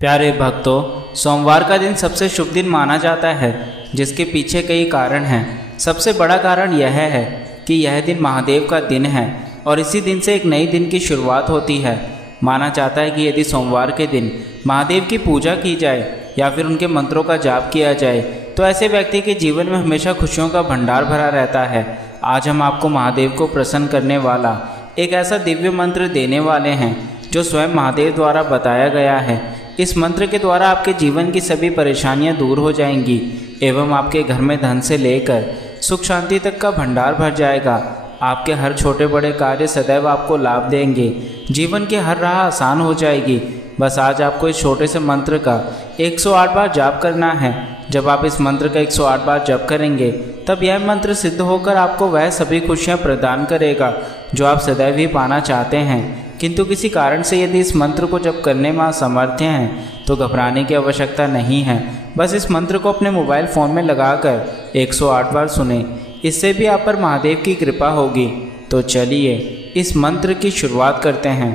प्यारे भक्तों, सोमवार का दिन सबसे शुभ दिन माना जाता है, जिसके पीछे कई कारण हैं। सबसे बड़ा कारण यह है कि यह दिन महादेव का दिन है और इसी दिन से एक नई दिन की शुरुआत होती है। माना जाता है कि यदि सोमवार के दिन महादेव की पूजा की जाए या फिर उनके मंत्रों का जाप किया जाए तो ऐसे व्यक्ति के जीवन में हमेशा खुशियों का भंडार भरा रहता है। आज हम आपको महादेव को प्रसन्न करने वाला एक ऐसा दिव्य मंत्र देने वाले हैं जो स्वयं महादेव द्वारा बताया गया है। इस मंत्र के द्वारा आपके जीवन की सभी परेशानियां दूर हो जाएंगी एवं आपके घर में धन से लेकर सुख शांति तक का भंडार भर जाएगा। आपके हर छोटे बड़े कार्य सदैव आपको लाभ देंगे। जीवन की हर राह आसान हो जाएगी। बस आज आपको इस छोटे से मंत्र का 108 बार जाप करना है। जब आप इस मंत्र का 108 बार जप करेंगे तब यह मंत्र सिद्ध होकर आपको वह सभी खुशियां प्रदान करेगा जो आप सदैव ही पाना चाहते हैं। किंतु किसी कारण से यदि इस मंत्र को जप करने में असमर्थ हैं तो घबराने की आवश्यकता नहीं है। बस इस मंत्र को अपने मोबाइल फ़ोन में लगाकर 108 बार सुने। इससे भी आप पर महादेव की कृपा होगी। तो चलिए इस मंत्र की शुरुआत करते हैं।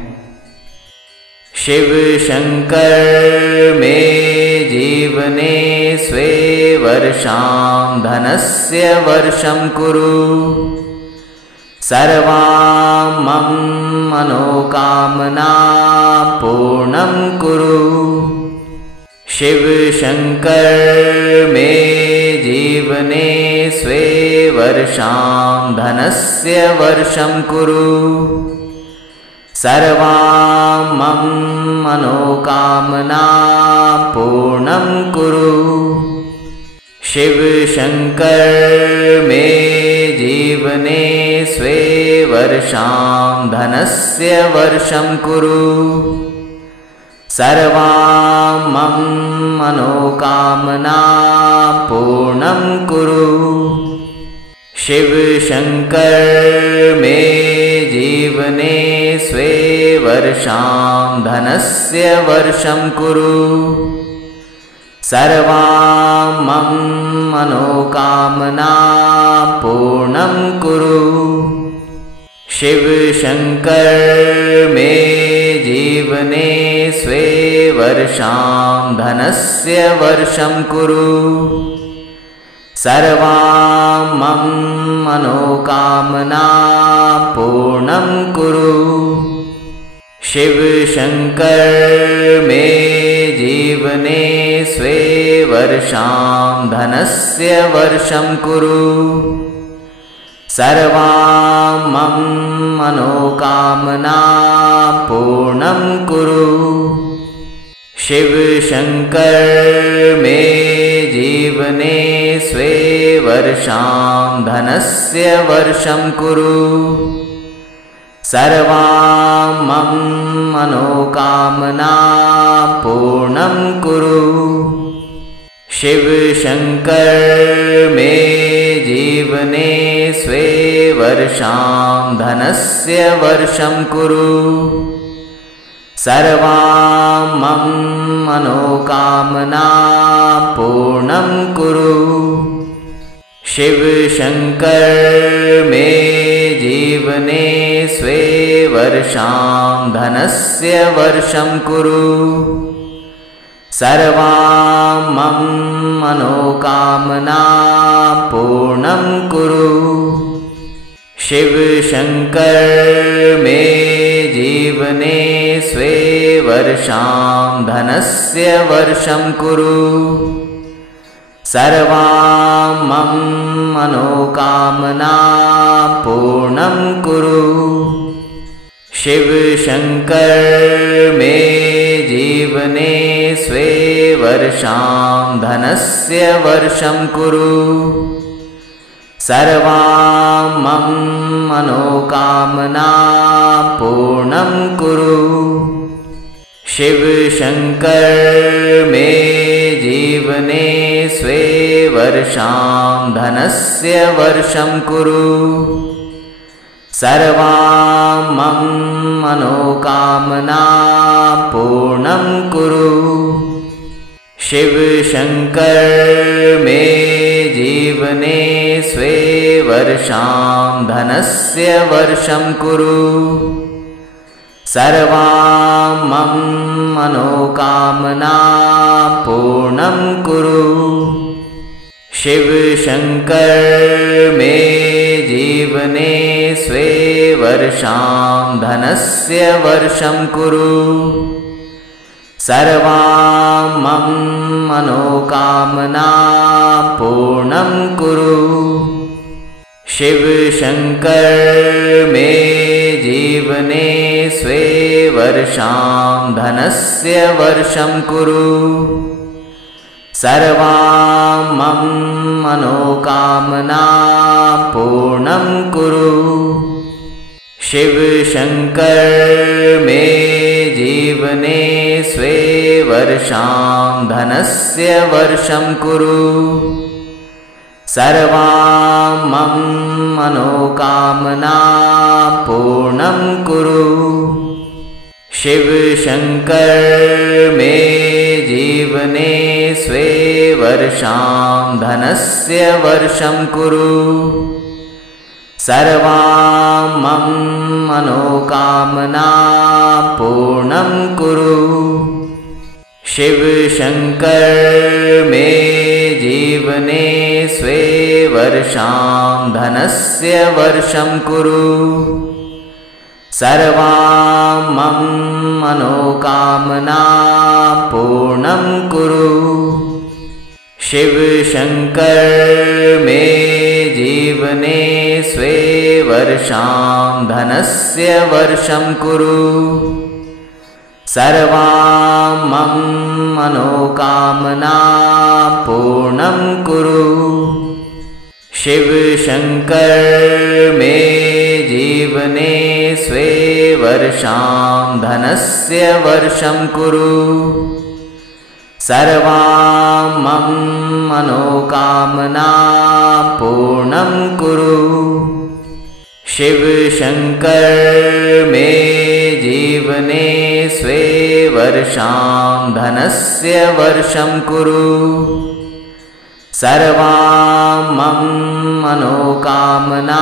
शिव शंकर मे जीवने स्वे वर्षां धनस्य वर्षं कुरु सर्वां मम मनोकामना पूर्णं कुरु। शिव शंकर मे जीवने स्वे वर्षां धनस्य वर्षं कुरु सर्वां मम मनोकामना पूर्णं कुरु। शिव शंकर मे जीवने स्वे वर्षां धनस्य वर्षं कुरु सर्वां मम मनोकामना पूर्णं कुरु। शिव शंकर मे जीवने स्वे वर्षां धनस्य वर्षं कुरु सर्वां मम मनोकामना पूर्णं कुरु। शिव शंकर मे जीवने स्वे वर्षां धनस्य वर्षं कुरु सर्वां मम मनोकामना पूर्णं कुरु। शिव शंकर मे जीवने स्वे वर्षां धनस्य वर्षं कुरु सर्वां मम मनोकामना पूर्णं कुरु। शिव शंकर मे जीवने स्वे वर्षां धनस्य वर्षं कुरु सर्वां मम मनोकामना पूर्णं कुरु। शिव शंकर मे जीवने स्वे वर्षां धनस्य वर्षं कुरु सर्वां मम मनोकामना पूर्णं कुरु। शिव शंकर मे जीवने स्वे वर्षां धनस्य वर्षं कुरु सर्वां मम मनोकामना पूर्णं कुरु। शिव शंकर मे जीवने स्वे वर्षां धनस्य वर्षं कुरु सर्वां मम मनोकामना पूर्णं कुरु। शिव शंकर मे जीवने स्वे वर्षां धनस्य वर्षं कुरु सर्वां मम मनोकामना पूर्णं कुरु। शिव शंकर मे जीवने स्वे वर्षां धनस्य वर्षं कुरु सर्वां मम मनोकामना पूर्णं कुरु। शिव शंकर मे जीवने स्वे वर्षां धनस्य वर्षं कुरु सर्वां मम मनोकामनां पूर्णं कुरु। शिव शंकर मे जीवने स्वे वर्षां धनस्य वर्षं कुरु। सर्वां मम मनोकामनां पूर्णं कुरु। शिव शंकर मे जीवने स्वे वर्षां धनस्य वर्षं कुरु। सर्वां मम मनोकामनां पूर्णं कुरु। शिव शंकर मे जीवने स्वे वर्षां धनस्य वर्षं कुरु। सर्वां मम मनोकामनां पूर्णं कुरु। शिव शंकर मे जीवने स्वे वर्षां धनस्य वर्षं कुरु। सर्वां मम मनोकामनां पूर्णं कुरु। शिव शंकर मे जीवने स्वे वर्षां धनस्य वर्षं कुरु। सर्वां मम मनोकामनां पूर्णं कुरु। शिव शंकर मे जीवने स्वे वर्षां धनस्य वर्षं कुरु। सर्वां मम मनोकामनां पूर्णं कुरु। शिव शंकर मे जीवने स्वे वर्षां धनस्य वर्षं कुरु। सर्वां मम मनोकामनां पूर्णं कुरु। शिव शंकर मे जीवने स्वे वर्षां धनस्य वर्षं कुरु। सर्वां मम मनोकामनां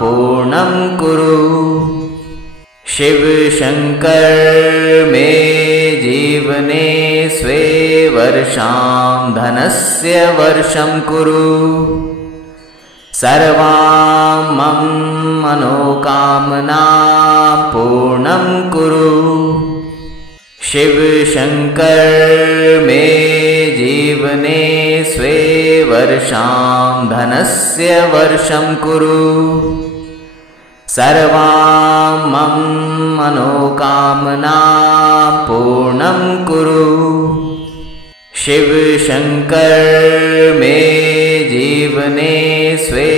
पूर्णं कुरु। शिव शंकर मे जीवने स्वे वर्षां धनस्य वर्षं कुरु। सर्वां मम मनोकामनां पूर्णं कुरु। शिव शंकर मे जीवने स्वे वर्षां धनस्य वर्षं कुरु। सर्वां मम मनोकामनां पूर्णं कुरु। शिव शंकर मे जीवने स्वे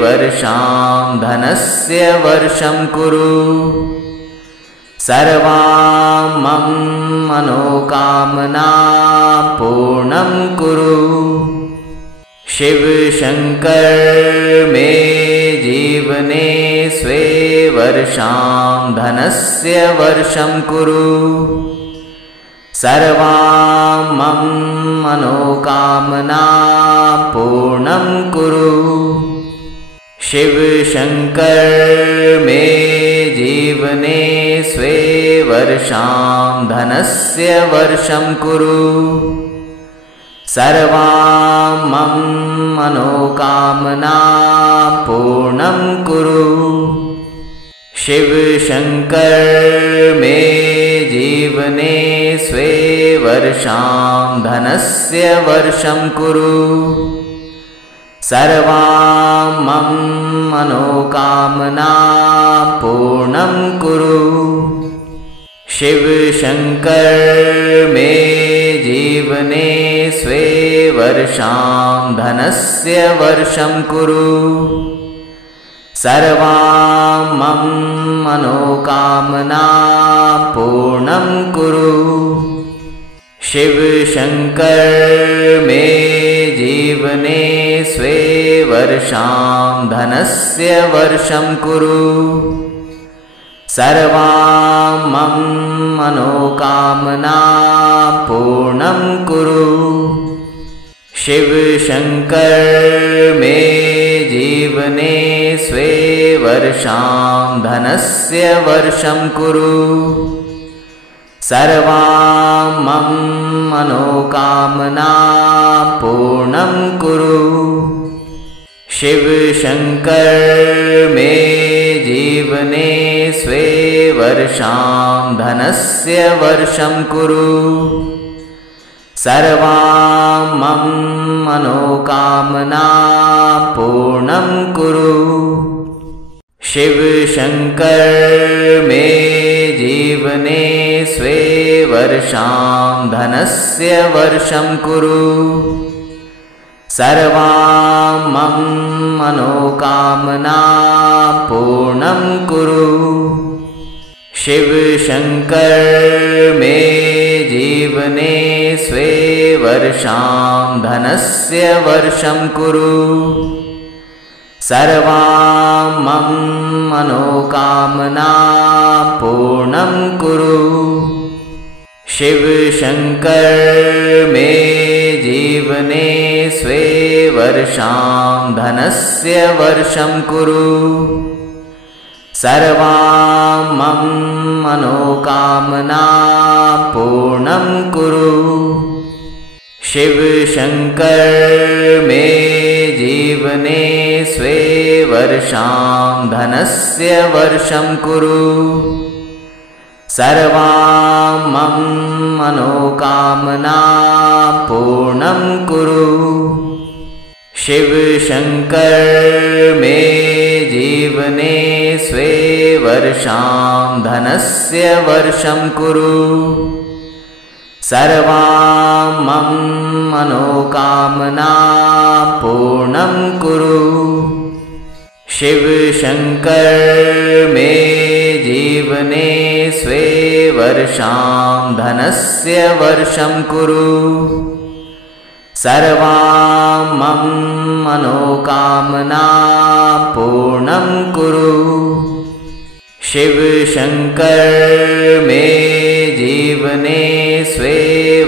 वर्षां धनस्य वर्षं कुरु। सर्वां मम मनोकामनां पूर्णं कुरु। शिव शंकर मे जीवने स्वे वर्षां धनस्य वर्षं कुरु। सर्वां मम मनोकामनां पूर्णं कुरु। शिव शंकर मे जीवने स्वे वर्षां धनस्य वर्षं कुरु। सर्वां मम मनोकामनां पूर्णं कुरु। शिव शंकर मे जीवने स्वे वर्षां धनस्य वर्षं कुरु। सर्वां मम मनोकामनां पूर्णं कुरु। शिव शंकर मे जीवने स्वे वर्षां धनस्य वर्षं कुरु। सर्वां मम मनोकामनां पूर्णं कुरु। शिव शंकर मे जीवने स्वे वर्षां धनस्य वर्षं कुरु। सर्वां मम मनोकामनां पूर्णं कुरु। शिव शंकर मे जीवने स्वे वर्षां धनस्य वर्षं कुरु सर्वां मम मनोकामनां पूर्णं कुरु शिव शंकर मे जीवने स्वे वर्षां धनस्य वर्षं कुरु सर्वां मम मनोकामनां पूर्णं कुरु शिव शंकर मे जीवने स्वे वर्षां धनस्य वर्षं कुरु सर्वां मम मनोकामनां पूर्णं कुरु शिव शंकर मे जीवने स्वे वर्षां धनस्य वर्षं कुरु सर्वां मम मनोकामनां पूर्णं कुरु शिव शंकर मे जीवने स्वे वर्षां धनस्य वर्षं कुरु सर्वां मम मनोकामनां पूर्णं कुरु शिव शंकर मे जीवने स्वे वर्षां धनस्य वर्षं कुरु सर्वां मम मनोकामनां पूर्णं कुरु शिव शंकर मे जीवने स्वे वर्षां धनस्य वर्षं कुरु सर्वां मम मनोकामनां पूर्णं कुरु शिव शंकर मे जीवने स्वे वर्षां धनस्य वर्षं कुरु सर्वां मम मनोकामनां पूर्णं कुरु शिव शंकर मे जीवने स्वे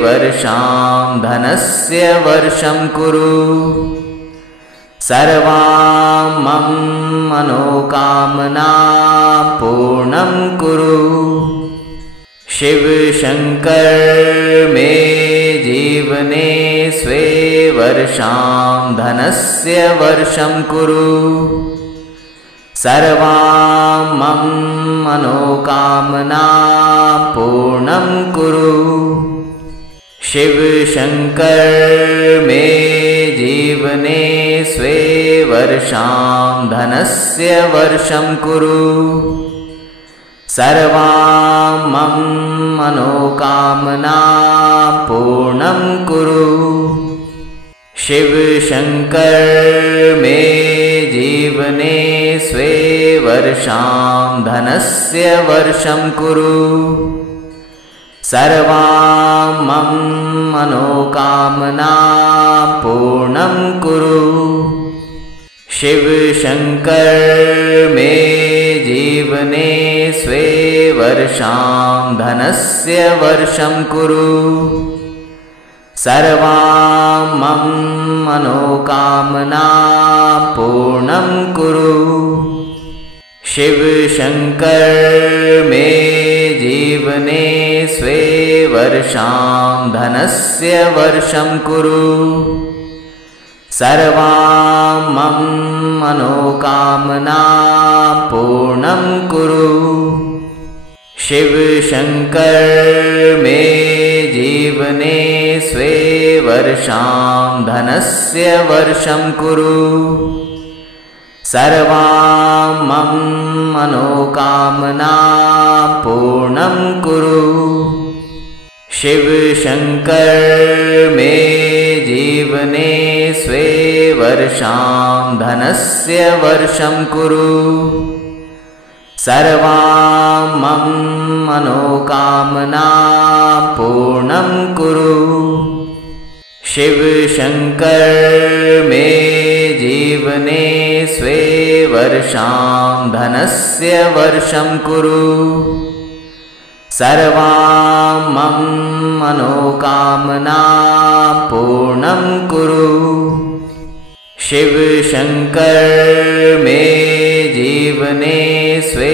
वर्षां धनस्य वर्षं कुरु सर्वां मम मनोकामनां पूर्णं कुरु शिव शंकर मे जीवने स्वे वर्षां धनस्य वर्षं कुरु सर्वां मम मनोकामनां पूर्णं कुरु शिव शंकर मे जीवने स्वे वर्षां धनस्य वर्षं कुरु सर्वां मम मनोकामनां पूर्णं कुरु शिव शंकर मे जीवने स्वे वर्षां धनस्य वर्षं कुरु सर्वां मम मनोकामनां पूर्णं कुरु शिव शंकर मे जीवने स्वे वर्षां धनस्य वर्षं कुरु सर्वां मम मनोकामनां पूर्णं कुरु शिव शंकर मे जीवने स्वे वर्षां धनस्य वर्षं कुरु सर्वां मम मनोकामनां पूर्णं कुरु शिव शंकर मे जीवने स्वे वर्षां धनस्य वर्षं कुरु सर्वां मम मनोकामनां पूर्णं कुरु शिव शंकर मे जीवने स्वे वर्षां धनस्य वर्षं कुरु सर्वां मम मनोकामनां पूर्णं कुरु शिव शंकर मे जीवने स्वे वर्षां धनस्य वर्षं कुरु सर्वां मम मनोकामनां पूर्णं कुरु शिव शंकर मे जीवने स्वे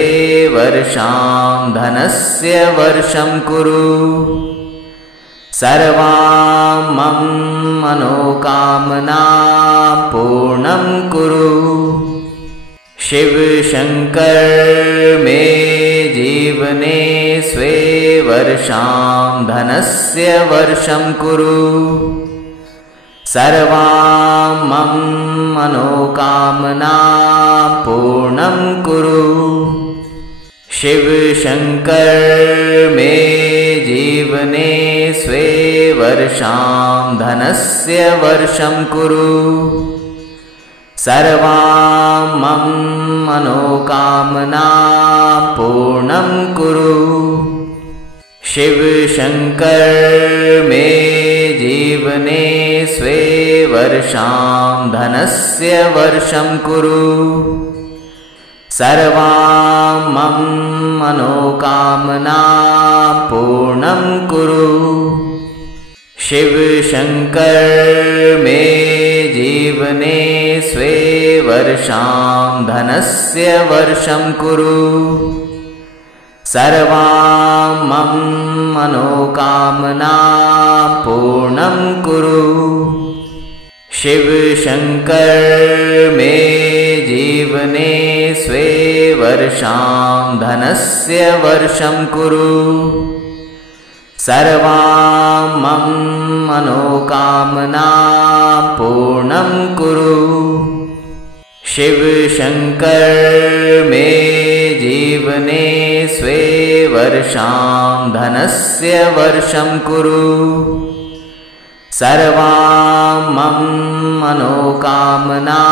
वर्षां धनस्य वर्षं कुरु सर्वां मम मनोकामनां पूर्णं कुरु शिव शंकर मे जीवने स्वे वर्षां धनस्य वर्षं कुरु सर्वां मम मनोकामनां पूर्णं कुरु शिव शंकर मे जीवने स्वे वर्षां धनस्य वर्षं कुरु सर्वां मम मनोकामनां पूर्णं कुरु शिव शंकर मे जीवने स्वे वर्षां धनस्य वर्षं कुरु सर्वां मम मनोकामनां पूर्णं कुरु शिव शंकर मे जीवने स्वे वर्षां धनस्य वर्षं कुरु सर्वां मम मनोकामनां पूर्णं कुरु शिव शंकर मे जीवने स्वे वर्षां धनस्य वर्षं कुरु सर्वां मम मनोकामनां पूर्णं कुरु शिव शंकर मे जीवने स्वे वर्षां धनस्य वर्षं कुरु सर्वां मम मनोकामनां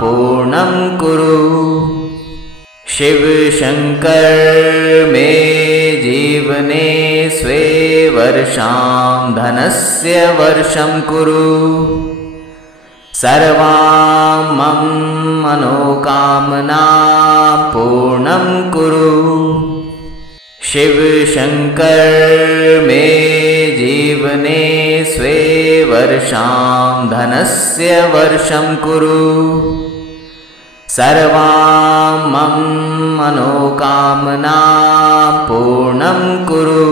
पूर्णं कुरु शिव शंकर मे जीवने स्वे वर्षां धनस्य वर्षं कुरु सर्वां मम मनोकामनां पूर्णं कुरु शिव शंकर मे जीवने स्वे वर्षां धनस्य वर्षं कुरु सर्वां मम मनोकामनां पूर्णं कुरु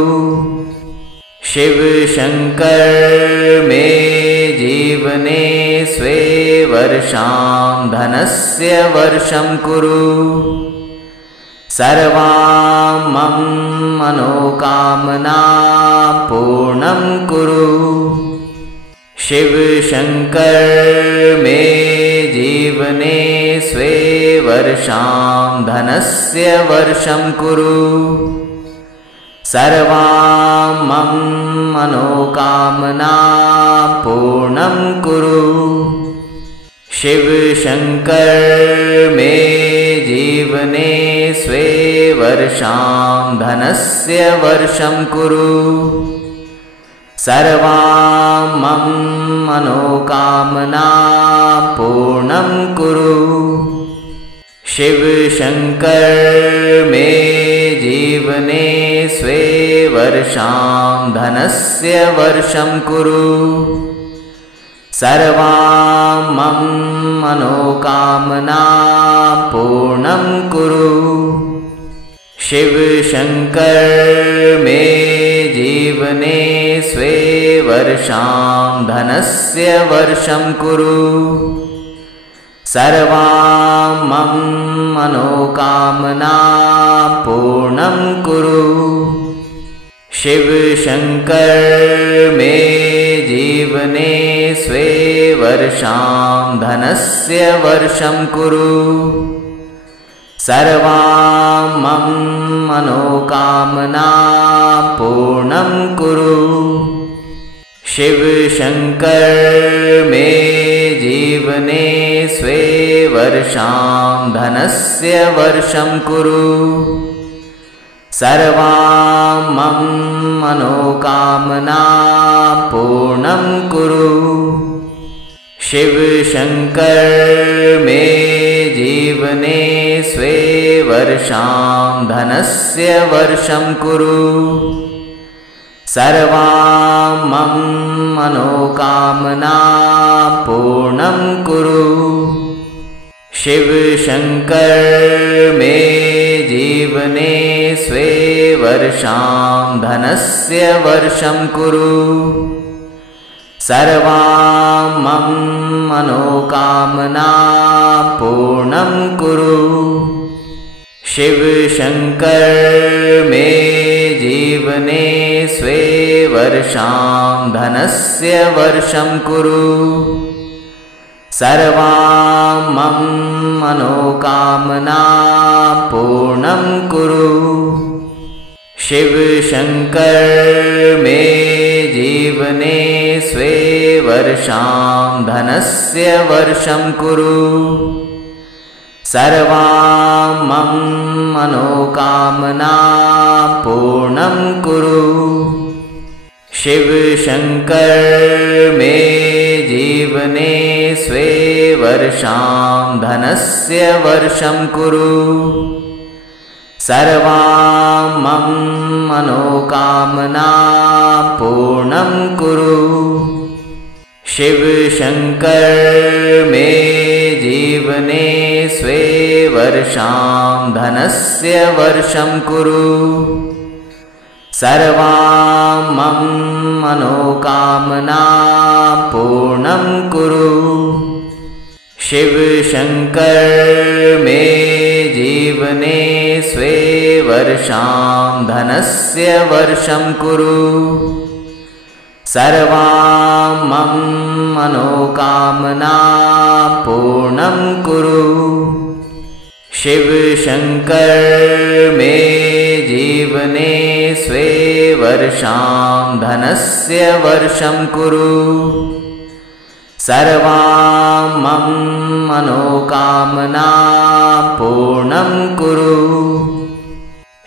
शिव शंकर मे जीवने स्वे वर्षां धनस्य वर्षं कुरु सर्वां मम मनोकामनां पूर्णं कुरु शिव शंकर मे जीवने स्वे वर्षां धनस्य वर्षं कुरु सर्वां मम मनोकामनां पूर्णं कुरु शिव शंकर मे जीवने स्वे वर्षां धनस्य वर्षं कुरु सर्वां मम मनोकामनां पूर्णं कुरु शिव शंकर मे जीवने स्वे वर्षां धनस्य वर्षं कुरु सर्वां मम मनोकामनां पूर्णं कुरु शिव शंकर मे जीवने स्वे वर्षां धनस्य वर्षं कुरु सर्वां मम मनोकामनां पूर्णं कुरु शिव शंकर मे जीवने स्वे वर्षां धनस्य वर्षं कुरु सर्वां मम मनोकामनां पूर्णं कुरु शिव शंकर मे जीवने स्वे वर्षां धनस्य वर्षं कुरु सर्वां मम मनोकामनां पूर्णं कुरु शिव शंकर मे जीवने स्वे वर्षां धनस्य वर्षं कुरु सर्वां मम मनोकामनां पूर्णं कुरु। शिव शंकर मे जीवने स्वे वर्षां धनस्य वर्षं कुरु। सर्वां मम मनोकामनां पूर्णं कुरु। शिव शंकर मे जीवने स्वे वर्षां धनस्य वर्षं कुरु। सर्वां मम मनोकामनां पूर्णं कुरु। शिव शंकर मे जीवने स्वे वर्षां धनस्य वर्षं कुरु। सर्वां मम मनोकामनां पूर्णं कुरु। शिव शंकर मे जीवने स्वे वर्षां धनस्य वर्षं कुरु। सर्वां मम मनोकामनां पूर्णं कुरु। शिव शंकर मे जीवने स्वे वर्षां धनस्य वर्षं कुरु। सर्वां मम मनोकामनां पूर्णं कुरु। शिव शंकर मे जीवने स्वे वर्षां धनस्य वर्षं कुरु। सर्वां मम मनोकामनां पूर्णं कुरु। शिव शंकर मे जीवने स्वे वर्षां धनस्य वर्षं कुरु। सर्वां मम मनोकामनां पूर्णं कुरु।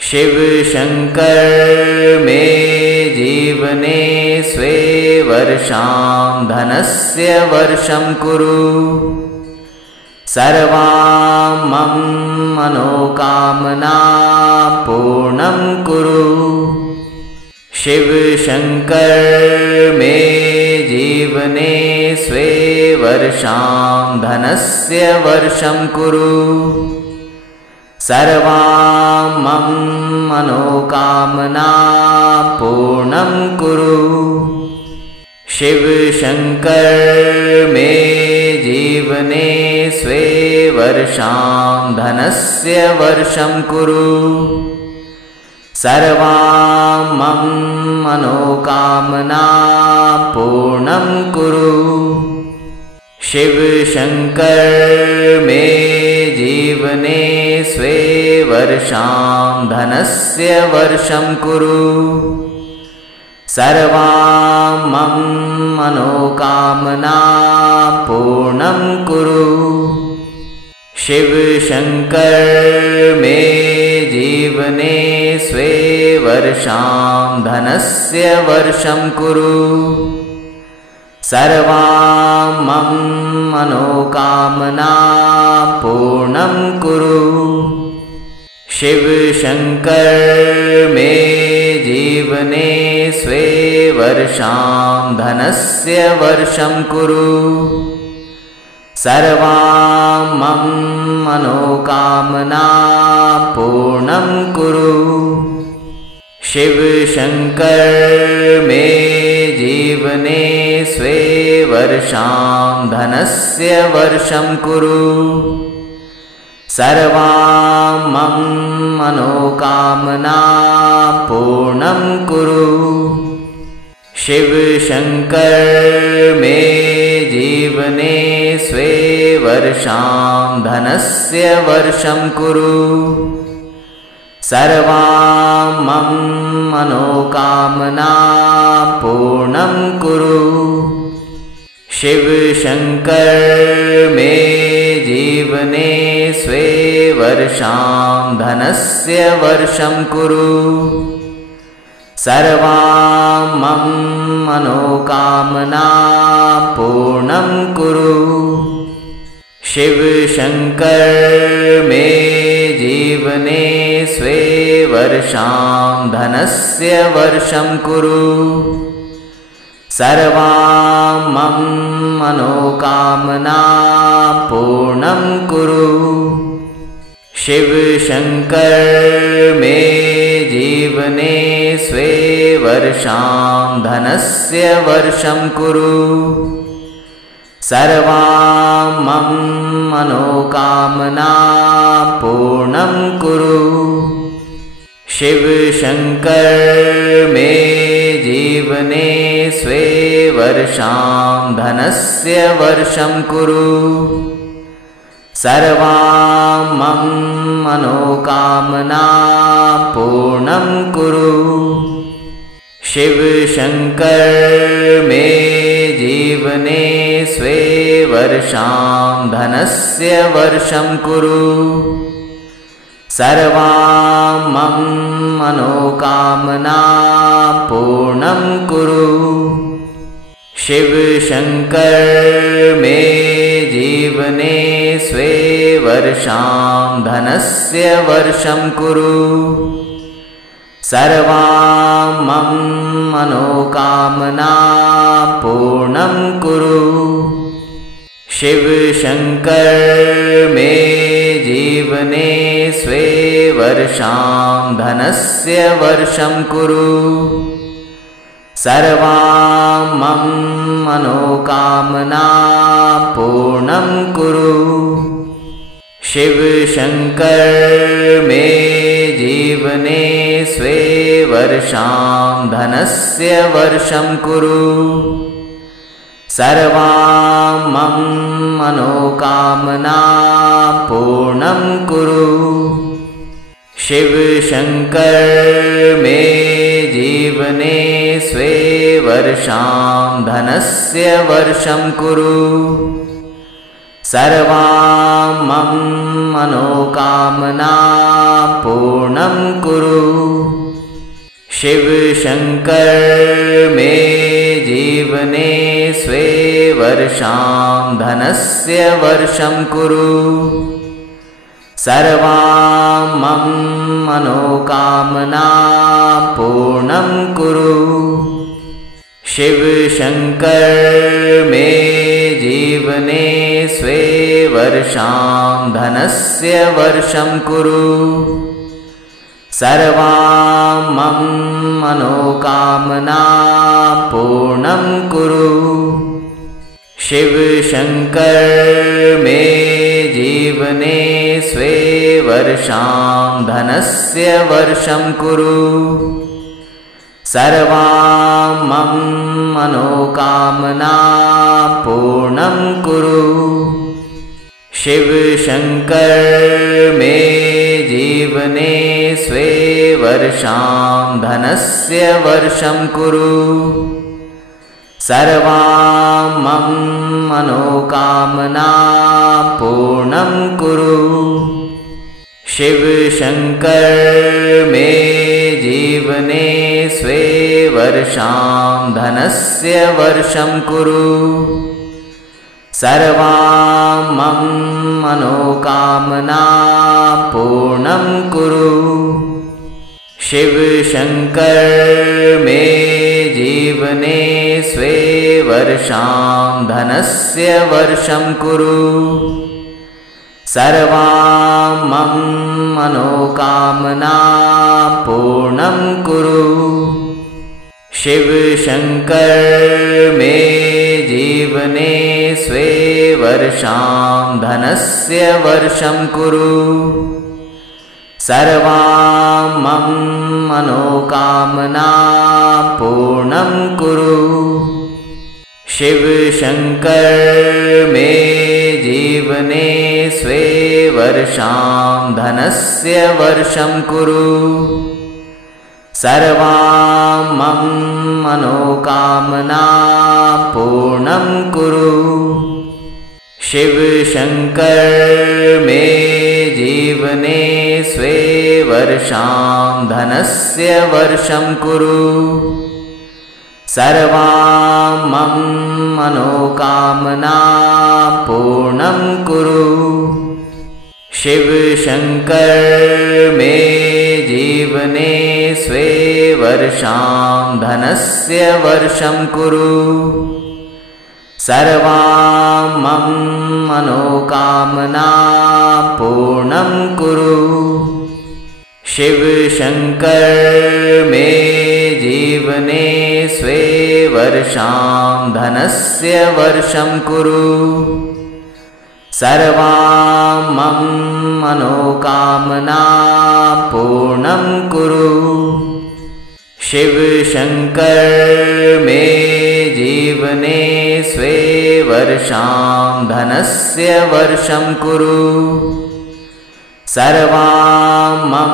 शिव शंकर मे जीवने स्वे वर्षां धनस्य वर्षं कुरु। सर्वां मम मनोकामनां पूर्णं कुरु। शिव शंकर मे जीवने स्वे वर्षां धनस्य वर्षं कुरु। सर्वां मम मनोकामनां पूर्णं कुरु। शिव शंकर मे जीवने स्वे वर्षां धनस्य वर्षं कुरु। सर्वां मम मनोकामनां पूर्णं कुरु। शिव शंकर मे जीवने स्वे वर्षां धनस्य वर्षं कुरु। सर्वां मम मनोकामनां पूर्णं कुरु। शिव शंकर मे जीवने स्वे वर्षां धनस्य वर्षं कुरु। सर्वां मम मनोकामनां पूर्णं कुरु। शिव शंकर मे जीवने स्वे वर्षां धनस्य वर्षं कुरु। सर्वां मम मनोकामनां पूर्णं कुरु। शिव शंकर मे जीवने स्वे वर्षां धनस्य वर्षं कुरु। सर्वां मम मनोकामनां पूर्णं कुरु। शिव शंकर मे जीवने स्वे वर्षां धनस्य वर्षं कुरु। सर्वां मम मनोकामनां पूर्णं कुरु। शिव शंकर मे जीवने स्वे वर्षां धनस्य वर्षं कुरु। सर्वां मम मनोकामनां पूर्णं कुरु। शिव शंकर मे जीवने स्वे वर्षां धनस्य वर्षं कुरु सर्वां मम मनोकामनां पूर्णं कुरु शिव शंकर मे जीवने स्वे वर्षां धनस्य वर्षं कुरु सर्वां मम मनोकामनां पूर्णं कुरु शिव शंकर मे जीवने स्वे वर्षां धनस्य वर्षं कुरु सर्वां मम मनोकामनां पूर्णं कुरु शिव शंकर मे जीवने स्वे वर्षां धनस्य वर्षं कुरु सर्वां मम मनोकामनां पूर्णं कुरु शिव शंकर मे जीवने स्वे वर्षां धनस्य वर्षं कुरु सर्वां मम मनोकामनां पूर्णं कुरु शिव शंकर मे जीवने स्वे वर्षां धनस्य वर्षं कुरु सर्वां मम मनोकामनां पूर्णं कुरु शिव शंकर मे जीवने स्वे वर्षां धनस्य वर्षं कुरु सर्वां मम मनोकामनां पूर्णं कुरु शिव शंकर मे जीवने स्वे वर्षां धनस्य वर्षं कुरु सर्वां मम मनोकामनां पूर्णं कुरु शिव शंकर मे जीवने स्वे वर्षां धनस्य वर्षं कुरु सर्वां मम मनोकामनां पूर्णं कुरु शिव शंकर मे जीवने स्वे वर्षां धनस्य वर्षं कुरु सर्वां मम मनोकामनां पूर्णं कुरु शिव शंकर मे जीवने स्वे वर्षां धनस्य वर्षं कुरु सर्वां मम मनोकामनां पूर्णं कुरु शिव शंकर मे जीवने स्वे वर्षां धनस्य वर्षं कुरु सर्वां मम मनोकामनां पूर्णं कुरु शिव शंकर मे जीवने स्वे वर्षां धनस्य वर्षं कुरु सर्वां मम मनोकामनां पूर्णं कुरु शिव शंकर मे जीवने स्वे वर्षां धनस्य वर्षं कुरु सर्वां मम मनोकामनां पूर्णं कुरु शिव शंकर मे जीवने स्वे वर्षां धनस्य वर्षं कुरु सर्वां मम मनोकामनां पूर्णं कुरु शिव शंकर मे जीवने स्वे वर्षां धनस्य वर्षं कुरु सर्वां मम मनोकामनां पूर्णं कुरु शिव शंकर मे जीवने स्वे वर्षां धनस्य वर्षं कुरु सर्वां मम मनोकामनां पूर्णं कुरु। शिव शंकर मे जीवने स्वे वर्षां धनस्य वर्षं कुरु। सर्वां मम मनोकामनां पूर्णं कुरु। शिव शंकर मे जीवने स्वे वर्षां धनस्य वर्षं कुरु। सर्वां मम मनोकामनां पूर्णं कुरु। शिव शंकर मे जीवने स्वे वर्षां धनस्य वर्षं कुरु। सर्वां मम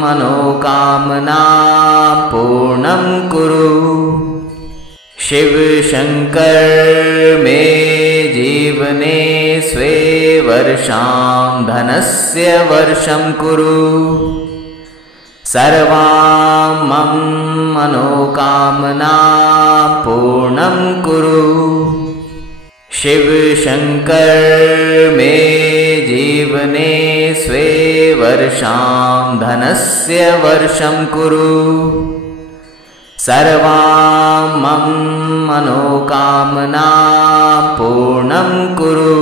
मनोकामनां पूर्णं कुरु। शिव शंकर मे जीवने स्वे वर्षां धनस्य वर्षं कुरु। सर्वां मम मनोकामनां पूर्णं कुरु। शिव शंकर मे जीवने स्वे वर्षां धनस्य वर्षं कुरु। सर्वां मम मनोकामनां पूर्णं कुरु।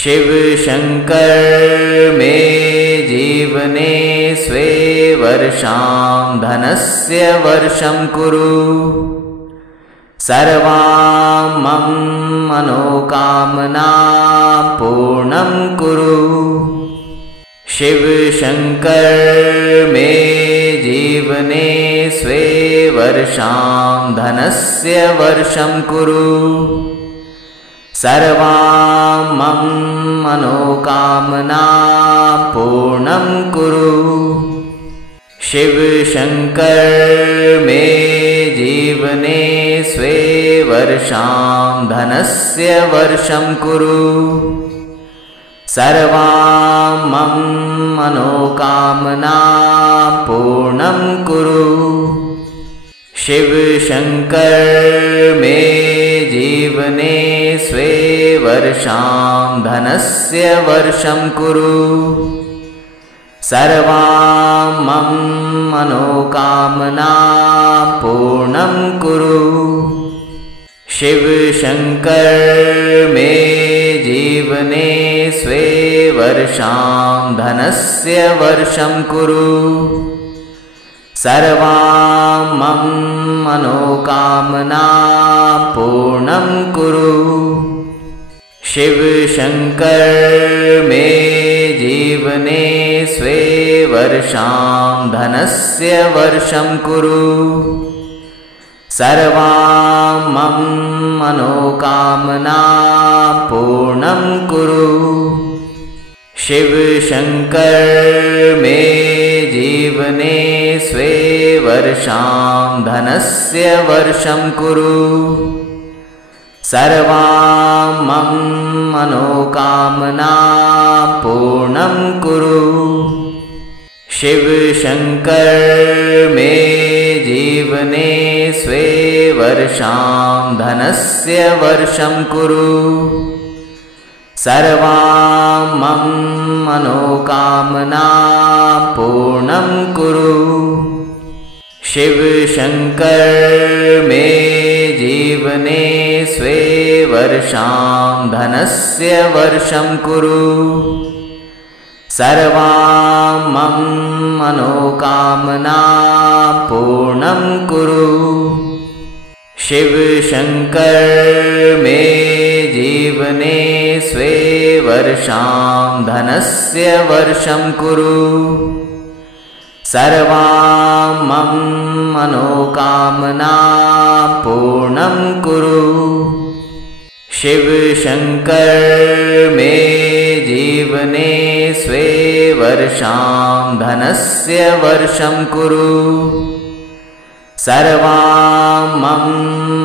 शिव शंकर मे जीवने स्वे वर्षां धनस्य वर्षं कुरु। सर्वां मम मनोकामनां पूर्णं कुरु। शिव शंकर मे जीवने स्वे वर्षां धनस्य वर्षं कुरु। सर्वां मम मनोकामनां पूर्णं कुरु। शिव शंकर मे जीवने स्वे वर्षां धनस्य वर्षं कुरु। सर्वां मम मनोकामनां पूर्णं कुरु। शिव शंकर मे जीवने स्वे वर्षां धनस्य वर्षं कुरु। सर्वां मम मनोकामनां पूर्णं कुरु। शिव शंकर मे जीवने स्वे वर्षां धनस्य वर्षं कुरु। सर्वां मम मनोकामनां पूर्णं कुरु। शिव शंकर मे जीवने स्वे वर्षां धनस्य वर्षं कुरु। सर्वां मम मनोकामनां पूर्णं कुरु। शिव शंकर मे जीवने स्वे वर्षां धनस्य वर्षं कुरु। सर्वां मम मनोकामनां पूर्णं कुरु। शिव शंकर मे जीवने स्वे वर्षां धनस्य वर्षं कुरु। सर्वां मम मनोकामनां पूर्णं कुरु। शिव शंकर मे जीवने स्वे वर्षां धनस्य वर्षं कुरु। सर्वां मम मनोकामनां पूर्णं कुरु। शिव शंकर मे जीवने स्वे वर्षां धनस्य वर्षं कुरु। सर्वां मम मनोकामनां पूर्णं कुरु। शिव शंकर मे जीवने स्वे वर्षां धनस्य वर्षं कुरु। सर्वां मम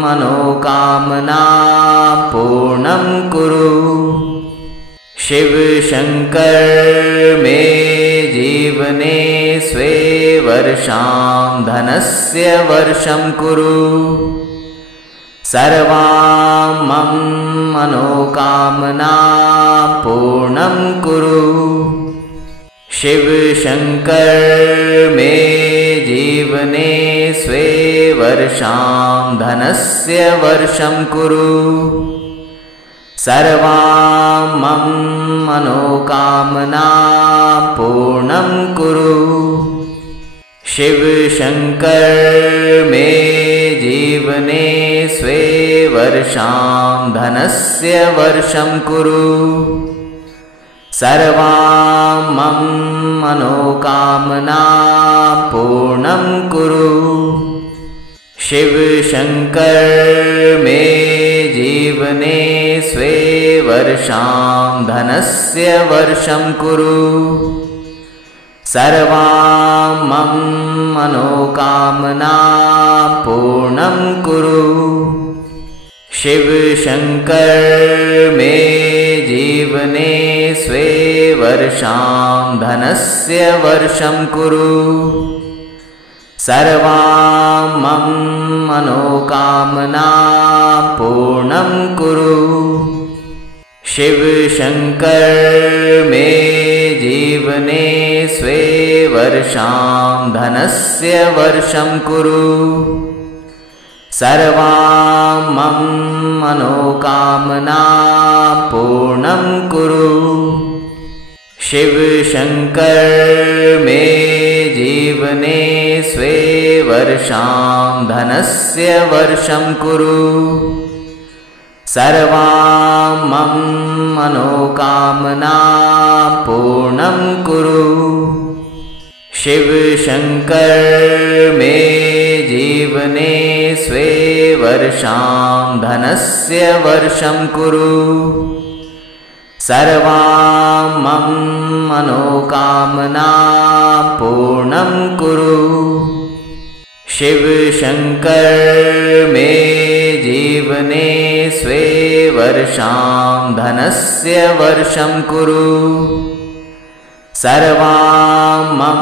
मनोकामनां पूर्णं कुरु। शिव शंकर मे जीवने स्वे वर्षां धनस्य वर्षं कुरु सर्वां मम मनोकामनां पूर्णं कुरु शिव शंकर मे जीवने स्वे वर्षां धनस्य वर्षं कुरु सर्वां मम मनोकामनां पूर्णं कुरु शिव शंकर मे जीवने स्वे वर्षां धनस्य वर्षं कुरु सर्वां मम मनोकामनां पूर्णं कुरु शिव शंकर मे जीवने स्वे वर्षां धनस्य वर्षं कुरु सर्वां मम मनोकामनां पूर्णं कुरु शिव शंकर मे जीवने स्वे वर्षां धनस्य वर्षं कुरु सर्वां मम मनोकामनां पूर्णं कुरु शिव शंकर मे जीवने स्वे वर्षां धनस्य वर्षं कुरु सर्वां मम मनोकामनां पूर्णं कुरु शिव शंकर मे जीवने स्वे वर्षां धनस्य वर्षं कुरु सर्वां मम मनोकामनां पूर्णं कुरु शिव शंकर मे जीवने स्वे वर्षां धनस्य वर्षं कुरु सर्वां मम मनोकामनां पूर्णं कुरु शिव शंकर मे जीवने स्वे वर्षां धनस्य वर्षं कुरु सर्वां मम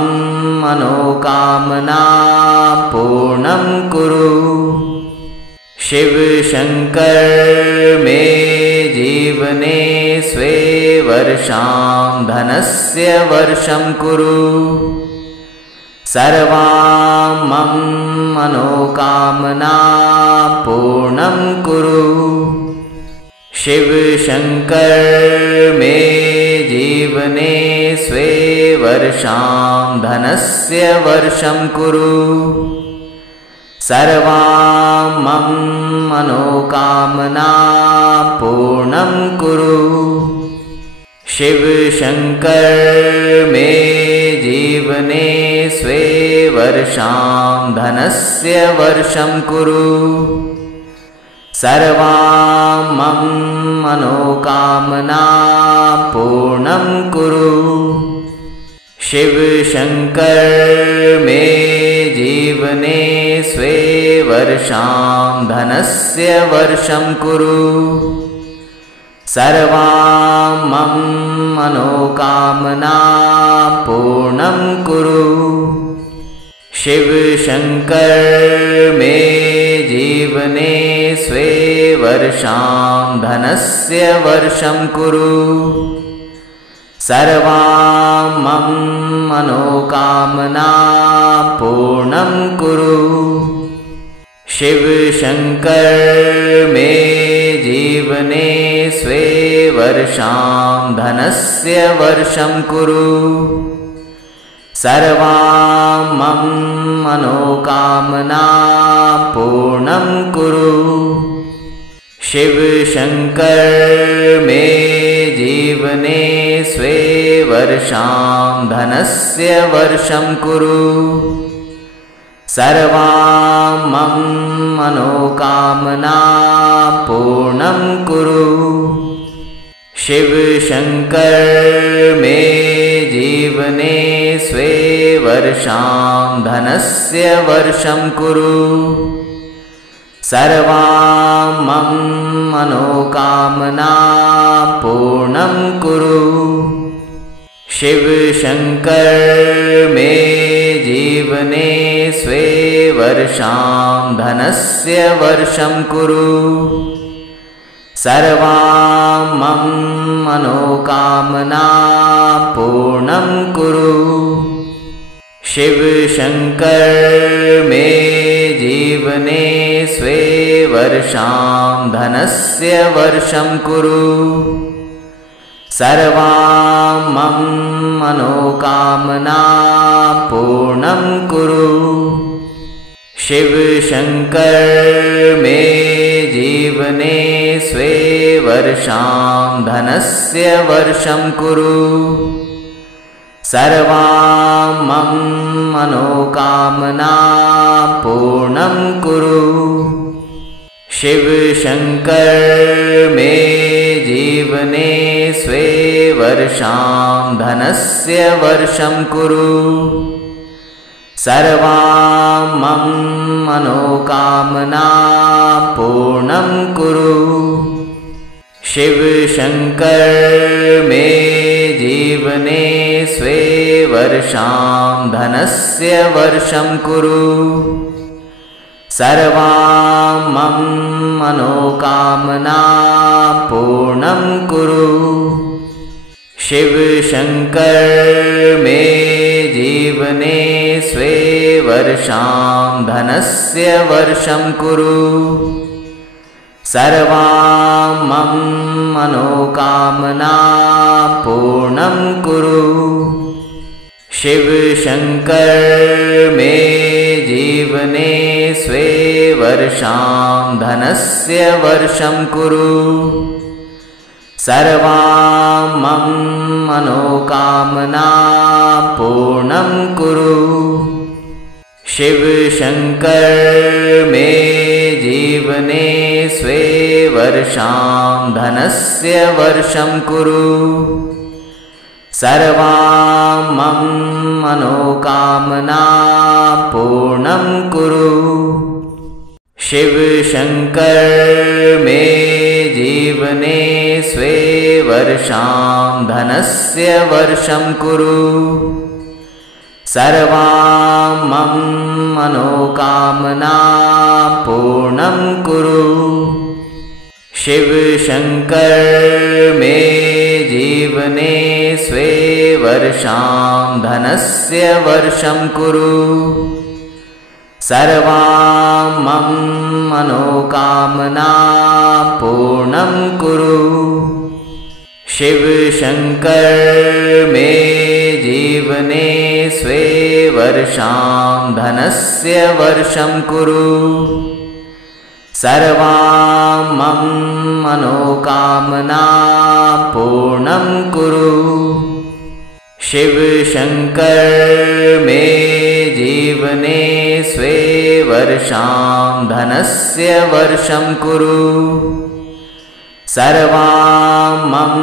मनोकामनां पूर्णं कुरु शिव शंकर मे जीवने स्वे वर्षां धनस्य वर्षं कुरु सर्वां मम मनोकामनां पूर्णं कुरु शिव शंकर मे जीवने स्वे वर्षां धनस्य वर्षं कुरु सर्वां मम मनोकामनां पूर्णं कुरु शिव शंकर मे जीवने स्वे वर्षां धनस्य वर्षं कुरु सर्वां मम मनोकामनां पूर्णं कुरु शिव शंकर मे जीवने स्वे वर्षां धनस्य वर्षं कुरु सर्वां मम मनोकामनां पूर्णं कुरु शिव शंकर मे जीवने स्वे वर्षां धनस्य वर्षं कुरु सर्वां मम मनोकामनां पूर्णं कुरु शिव शंकर मे जीवने स्वे वर्षां धनस्य वर्षं कुरु सर्वां मम मनोकामनां पूर्णं कुरु शिव शंकर मे जीवने स्वे वर्षां धनस्य वर्षं कुरु सर्वां मम मनोकामनां पूर्णं कुरु शिव शंकर मे जीवने स्वे वर्षां धनस्य वर्षं कुरु सर्वां मम मनोकामनां पूर्णं कुरु शिव शंकर मे जीवने स्वे वर्षां धनस्य वर्षं कुरु सर्वां मम मनोकामनां पूर्णं कुरु शिव शंकर मे जीवने स्वे वर्षां धनस्य वर्षं कुरु सर्वां मम मनोकामनां पूर्णं कुरु शिव शंकर मे जीवने स्वे वर्षां धनस्य वर्षं कुरु सर्वां मम मनोकामनां पूर्णं कुरु शिव शंकर मे जीवने स्वे वर्षां धनस्य वर्षं कुरु सर्वां मम मनोकामनां पूर्णं कुरु शिव शंकर मे जीवने स्वे वर्षां धनस्य वर्षं कुरु सर्वां मम मनोकामनां पूर्णं कुरु शिव शंकर मे जीवने स्वे वर्षां धनस्य वर्षं कुरु सर्वां मम मनोकामनां पूर्णं कुरु शिव शंकर मे जीवने स्वे वर्षां धनस्य वर्षं कुरु सर्वां मम मनोकामनां पूर्णं कुरु शिव शंकर मे जीवने स्वे वर्षां धनस्य वर्षं कुरु सर्वां मम मनोकामनां पूर्णं कुरु शिव शंकर मे जीवने स्वे वर्षां धनस्य वर्षं कुरु सर्वां मम मनोकामनां पूर्णं कुरु शिव शंकर मे जीवने स्वे वर्षां धनस्य वर्षं कुरु सर्वां मम मनोकामनां पूर्णं कुरु शिव शंकर मे जीवने स्वे वर्षां धनस्य वर्षं कुरु सर्वां मम मनोकामनां पूर्णं कुरु शिव शंकर मे जीवने स्वे वर्षां धनस्य वर्षं कुरु सर्वां मम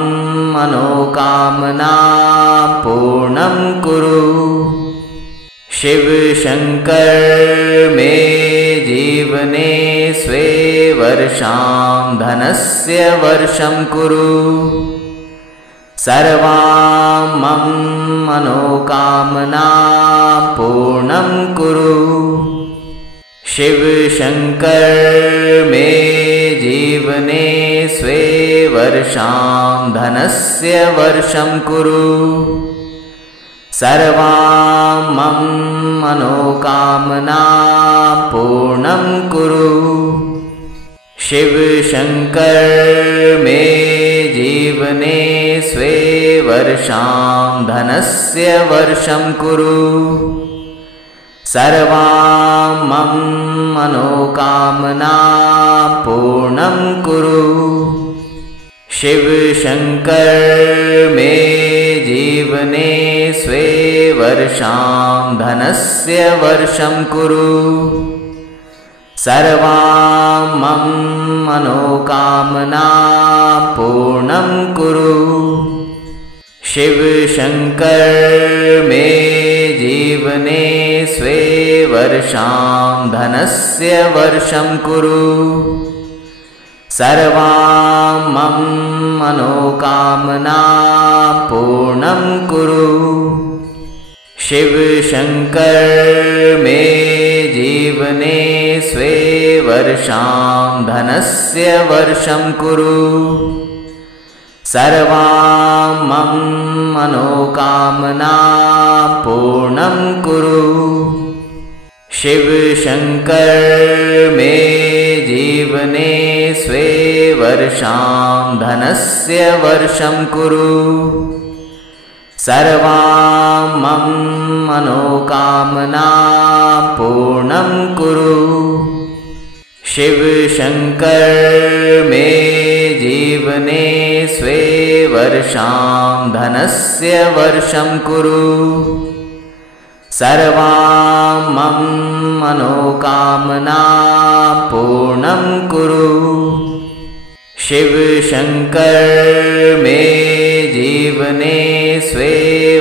मनोकामनां पूर्णं कुरु शिव शंकर मे जीवने स्वे वर्षां धनस्य वर्षं कुरु सर्वां मम मनोकामनां पूर्णं कुरु शिव शंकर मे जीवने स्वे वर्षां धनस्य वर्षं कुरु सर्वां मम मनोकामनां पूर्णं कुरु शिव शंकर मे जीवने स्वे वर्षां धनस्य वर्षं कुरु सर्वां मम मनोकामनां पूर्णं कुरु शिव शंकर मे जीवने स्वे वर्षां धनस्य वर्षं कुरु सर्वां मम मनोकामनां पूर्णं कुरु शिव शंकर मे जीवने स्वे वर्षां धनस्य वर्षं कुरु सर्वां मम मनोकामनां पूर्णं कुरु। शिव शंकर मे जीवने स्वे वर्षां धनस्य वर्षं कुरु। सर्वां मम मनोकामनां पूर्णं कुरु। शिव शंकर मे जीवने स्वे वर्षां धनस्य वर्षं कुरु। सर्वां मम मनोकामनां पूर्णं कुरु। शिव शंकर मे जीवने स्वे वर्षां धनस्य वर्षं कुरु। सर्वां मम मनोकामनां पूर्णं कुरु। शिव शंकर मे जीवने स्वे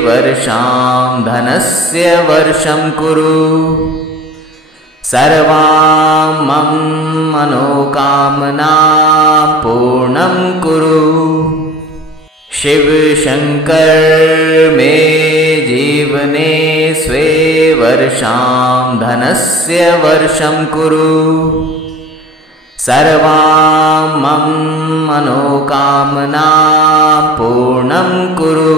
वर्षां धनस्य वर्षं कुरु। सर्वां मम मनोकामनां पूर्णं कुरु। शिव शंकर मे जीवने स्वे वर्षां धनस्य वर्षं कुरु। सर्वां मम मनोकामनां पूर्णं कुरु।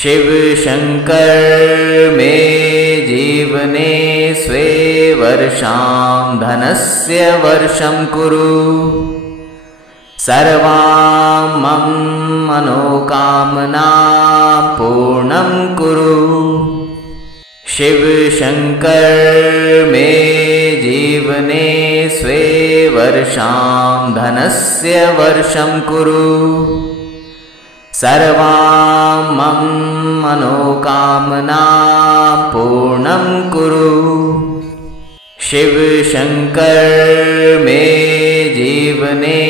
शिव शंकर मे जीवने स्वे वर्षां धनस्य वर्षं कुरु। सर्वां मम मनोकामनां पूर्णं कुरु। शिव शंकर मे जीवने स्वे वर्षां धनस्य वर्षं कुरु। सर्वां मम मनोकामनां पूर्णं कुरु। शिव शंकर मे जीवने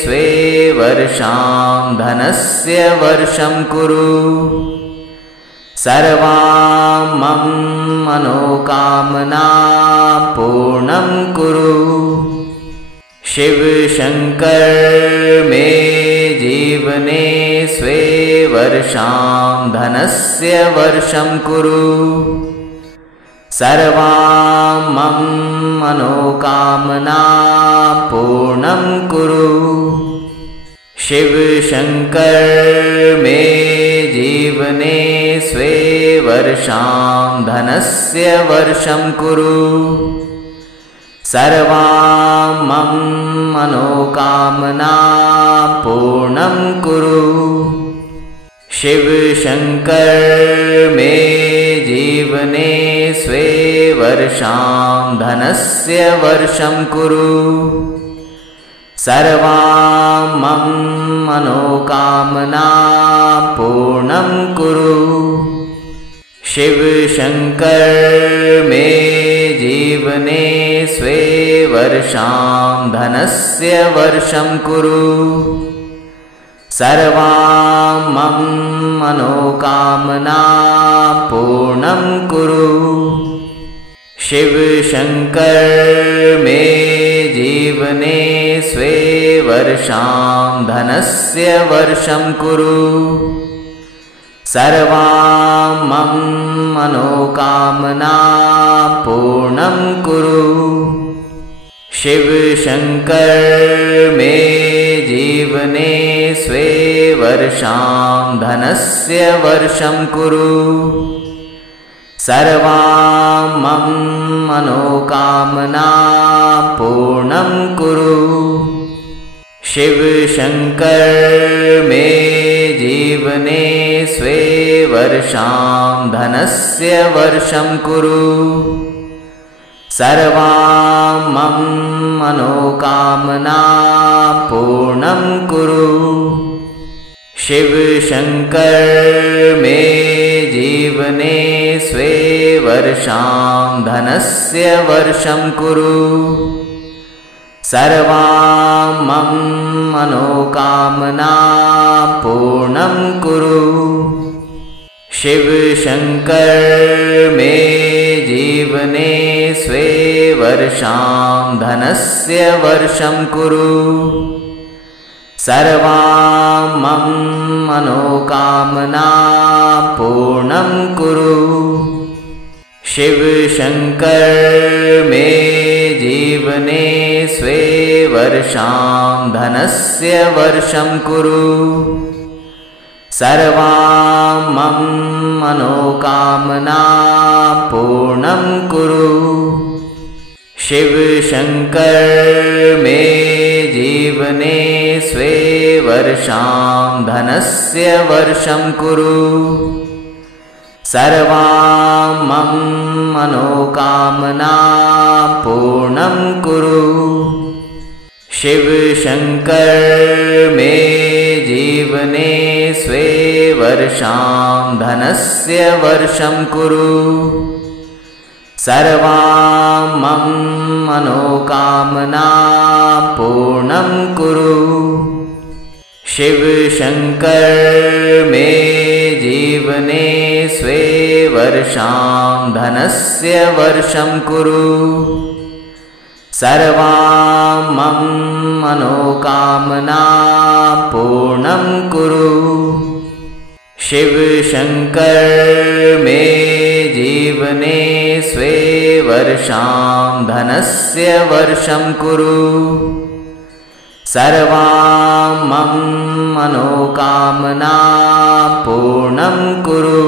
स्वे वर्षां धनस्य वर्षं कुरु। सर्वां मम मनोकामनां पूर्णं कुरु। शिव शंकर मे जीवने स्वे वर्षां धनस्य वर्षं कुरु। सर्वां मम मनोकामनां पूर्णं कुरु। शिव शंकर मे जीवने स्वे वर्षां धनस्य वर्षं कुरु। सर्वां मम मनोकामनां पूर्णं कुरु। शिव शंकर मे जीवने स्वे वर्षां धनस्य वर्षं कुरु। सर्वां मम मनोकामनां पूर्णं कुरु। शिव शंकर मे जीवने स्वे वर्षां धनस्य वर्षं कुरु। सर्वां मम मनोकामनां पूर्णं कुरु। शिव शंकर मे जीवने स्वे वर्षां धनस्य वर्षं कुरु। सर्वां मम मनोकामनां पूर्णं कुरु। शिव शंकर मे जीवने स्वे वर्षां धनस्य वर्षं कुरु। सर्वां मम मनोकामनां पूर्णं कुरु। शिव शंकर मे जीवने स्वे वर्षां धनस्य वर्षं कुरु। सर्वां मम मनोकामनां पूर्णं कुरु। शिव शंकर मे जीवने स्वे वर्षां धनस्य वर्षं कुरु। सर्वां मम मनोकामनां पूर्णं कुरु। शिव शंकर मे जीवने स्वे वर्षां धनस्य वर्षं कुरु सर्वां मम मनोकामनां पूर्णं कुरु शिव शंकर मे जीवने स्वे वर्षां धनस्य वर्षं कुरु सर्वां मम मनोकामनां पूर्णं कुरु शिव शंकर मे जीवने स्वे वर्षां धनस्य वर्षं कुरु सर्वां मम मनोकामनां पूर्णं कुरु शिव शंकर मे जीवने स्वे वर्षां धनस्य वर्षं कुरु सर्वां मम मनोकामनां पूर्णं कुरु शिव शंकर मे जीवने स्वे वर्षां धनस्य वर्षं कुरु सर्वां मम मनोकामनां पूर्णं कुरु शिव शंकर मे जीवने स्वे वर्षां धनस्य वर्षं कुरु सर्वां मम मनोकामनां पूर्णं कुरु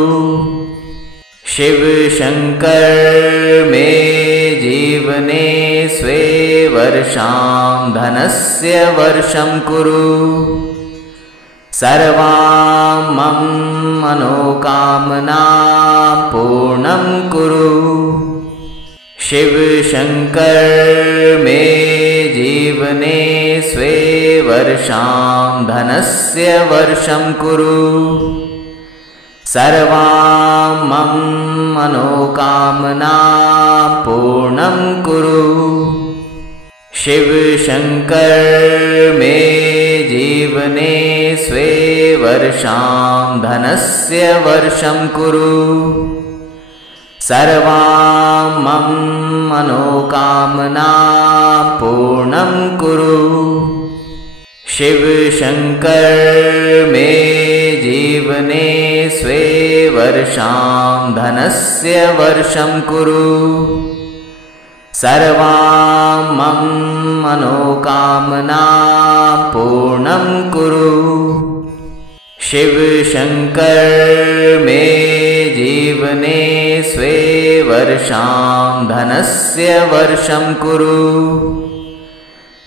शिव शंकर मे जीवने स्वे वर्षां धनस्य वर्षं कुरु सर्वां मम मनोकामनां पूर्णं कुरु शिव शंकर मे जीवने स्वे वर्षां धनस्य वर्षं कुरु सर्वां मम मनोकामनां पूर्णं कुरु शिव शंकर मे जीवने स्वे वर्षां धनस्य वर्षं कुरु सर्वां मम मनोकामनां पूर्णं कुरु शिव शंकर मे जीवने स्वे वर्षां धनस्य वर्षं कुरु सर्वां मम मनोकामनां पूर्णं कुरु शिव शंकर मे जीवने स्वे वर्षां धनस्य वर्षं कुरु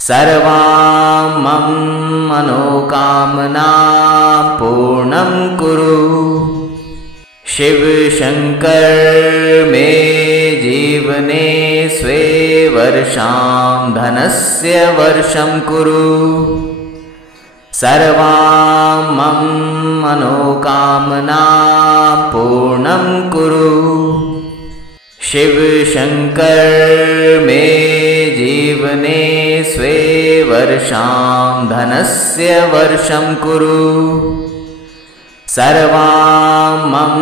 सर्वां मम मनोकामनां पूर्णं कुरु शिव शंकर मे जीवने स्वे वर्षां धनस्य वर्षं कुरु सर्वां मम मनोकामनां पूर्णं कुरु शिव शंकर मे जीवने स्वे वर्षां धनस्य वर्षं कुरु सर्वां मम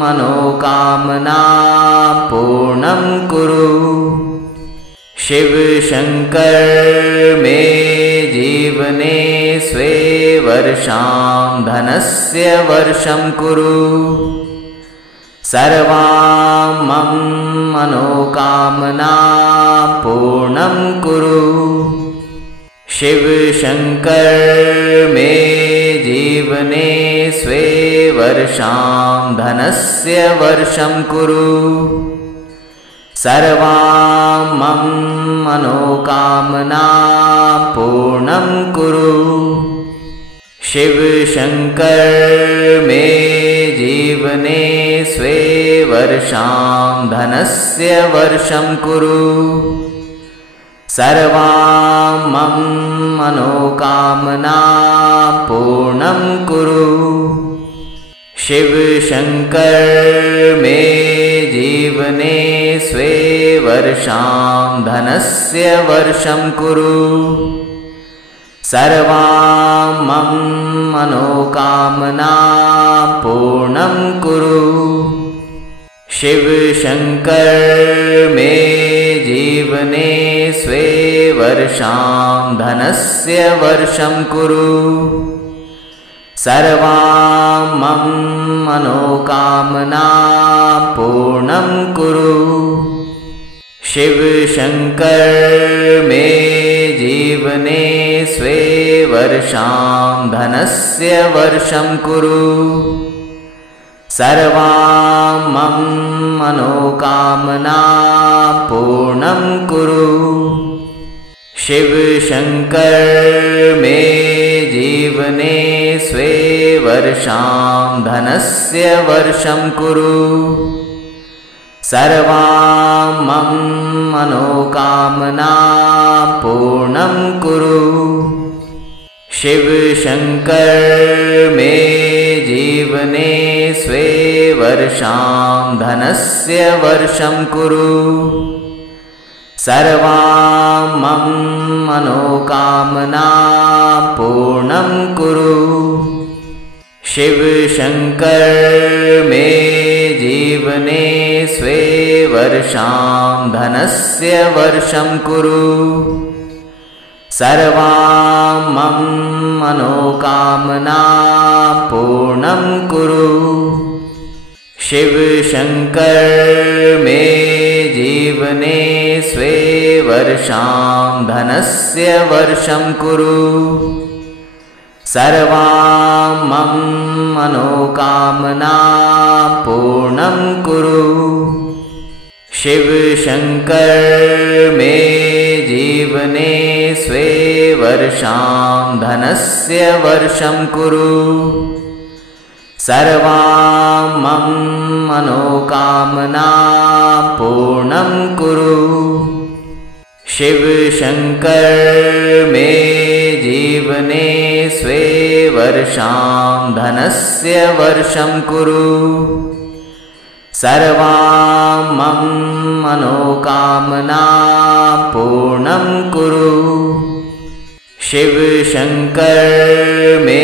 मनोकामनां पूर्णं कुरु शिव शंकर मे जीवने स्वे वर्षां धनस्य वर्षं कुरु सर्वां मम मनोकामनां पूर्णं कुरु शिव शंकर मे जीवने स्वे वर्षां धनस्य वर्षं कुरु सर्वां मम मनोकामनां पूर्णं कुरु शिव शंकर मे जीवने स्वे वर्षां धनस्य वर्षं कुरु सर्वां मम मनोकामनां पूर्णं कुरु शिव शंकर मे जीवने स्वे वर्षां धनस्य वर्षं कुरु सर्वां मम मनोकामनां पूर्णं कुरु शिव शंकर मे जीवने स्वे वर्षां धनस्य वर्षं कुरु सर्वां मम मनोकामनां पूर्णं कुरु शिव शंकर मे जीवने स्वे वर्षां धनस्य वर्षं कुरु सर्वां मम मनोकामनां पूर्णं कुरु शिव शंकर मे जीवने स्वे वर्षां धनस्य वर्षं कुरु सर्वां मम मनोकामनां पूर्णं कुरु शिव शंकर मे जीवने स्वे वर्षां धनस्य वर्षं कुरु सर्वां मम मनोकामनां पूर्णं कुरु शिव शंकर मे जीवने स्वे वर्षां धनस्य वर्षं कुरु सर्वां मम मनोकामनां पूर्णं कुरु शिव शंकर मे जीवने स्वे वर्षां धनस्य वर्षं कुरु सर्वां मम मनोकामनां पूर्णं कुरु शिव शंकर मे जीवने स्वे वर्षां धनस्य वर्षं कुरु सर्वां मम मनोकामनां पूर्णं कुरु शिव शंकर मे जीवने स्वे वर्षां धनस्य वर्षं कुरु सर्वां मम मनोकामनां पूर्णं कुरु शिव शंकर मे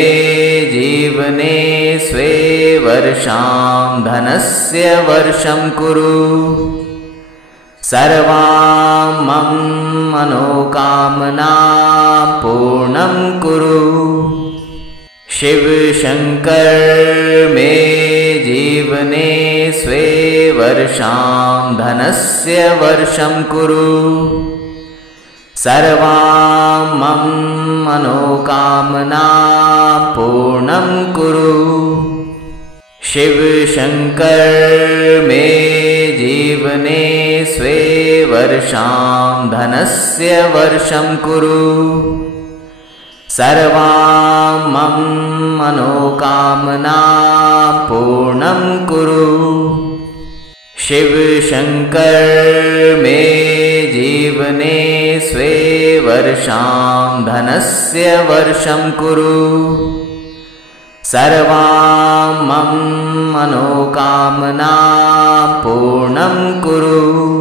जीवने स्वे वर्षां धनस्य वर्षं कुरु सर्वां मम मनोकामनां पूर्णं कुरु शिव शंकर मे जीवने स्वे वर्षां धनस्य वर्षं कुरु सर्वां मम मनोकामनां पूर्णं कुरु शिव शंकर मे जीवने स्वे वर्षां धनस्य वर्षं कुरु सर्वां मम मनोकामनां पूर्णं कुरु शिव शंकर मे जीवने स्वे वर्षां धनस्य वर्षं कुरु सर्वां मम मनोकामनां पूर्णं कुरु